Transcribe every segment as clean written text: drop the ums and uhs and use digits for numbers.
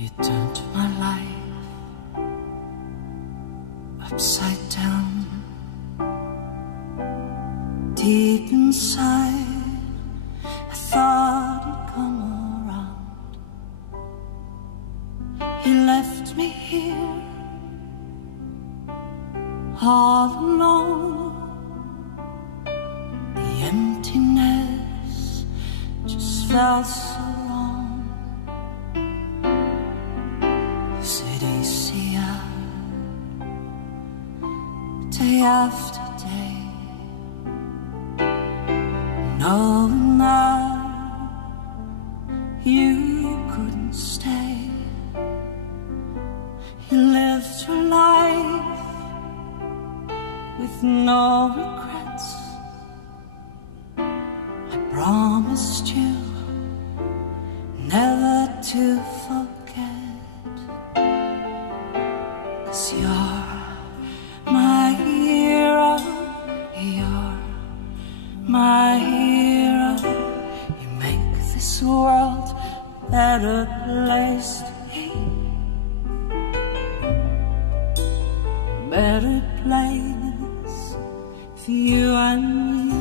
You turned my life upside down. Deep inside, I thought you'd come around. You left me here all alone. The emptiness just felt so wrong. City see day after day, knowing that you couldn't stay. You lived your life with no regrets. I promised you never to forget, 'cause you're my hero, you're my hero. You make this world a better place to be, better place for you and me.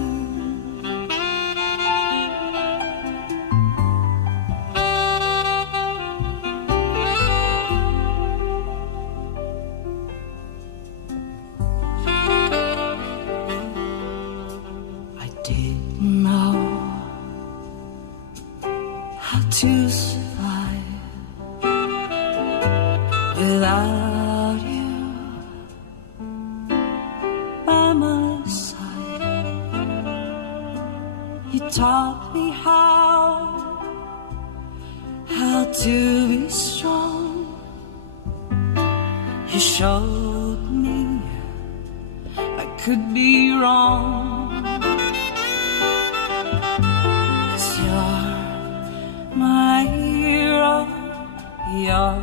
Didn't know how to survive without you by my side. You taught me how to be strong. You showed me I could be wrong. My hero, you're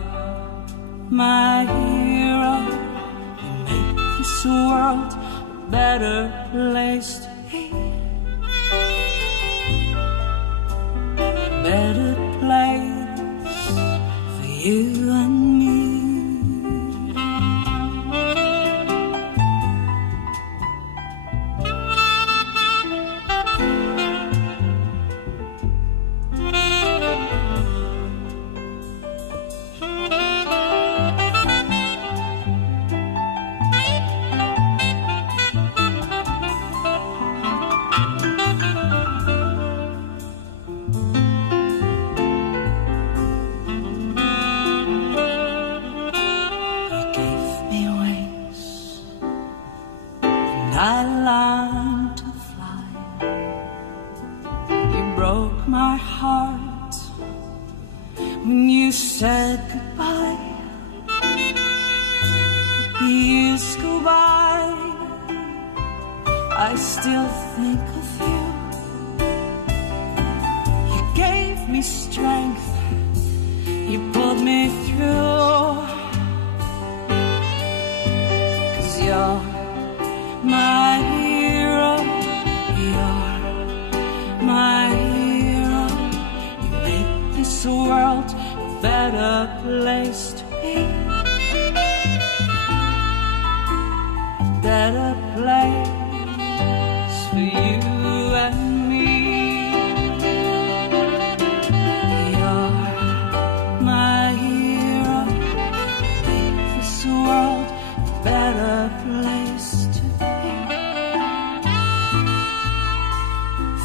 my hero. You make this world a better place to be, a better place for you and me. I learned to fly. You broke my heart when you said goodbye. The years go by, I still think of you. You gave me strength, you pulled me through. 'Cause you're my hero, you're my hero. You make this world a better place to be, a better place for you and me. You're my hero. You make this world a better place to be,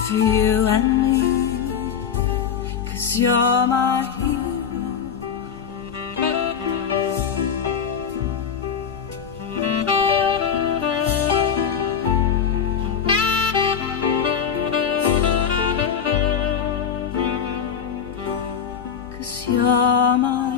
for you and me, 'cause you're my hero. You're my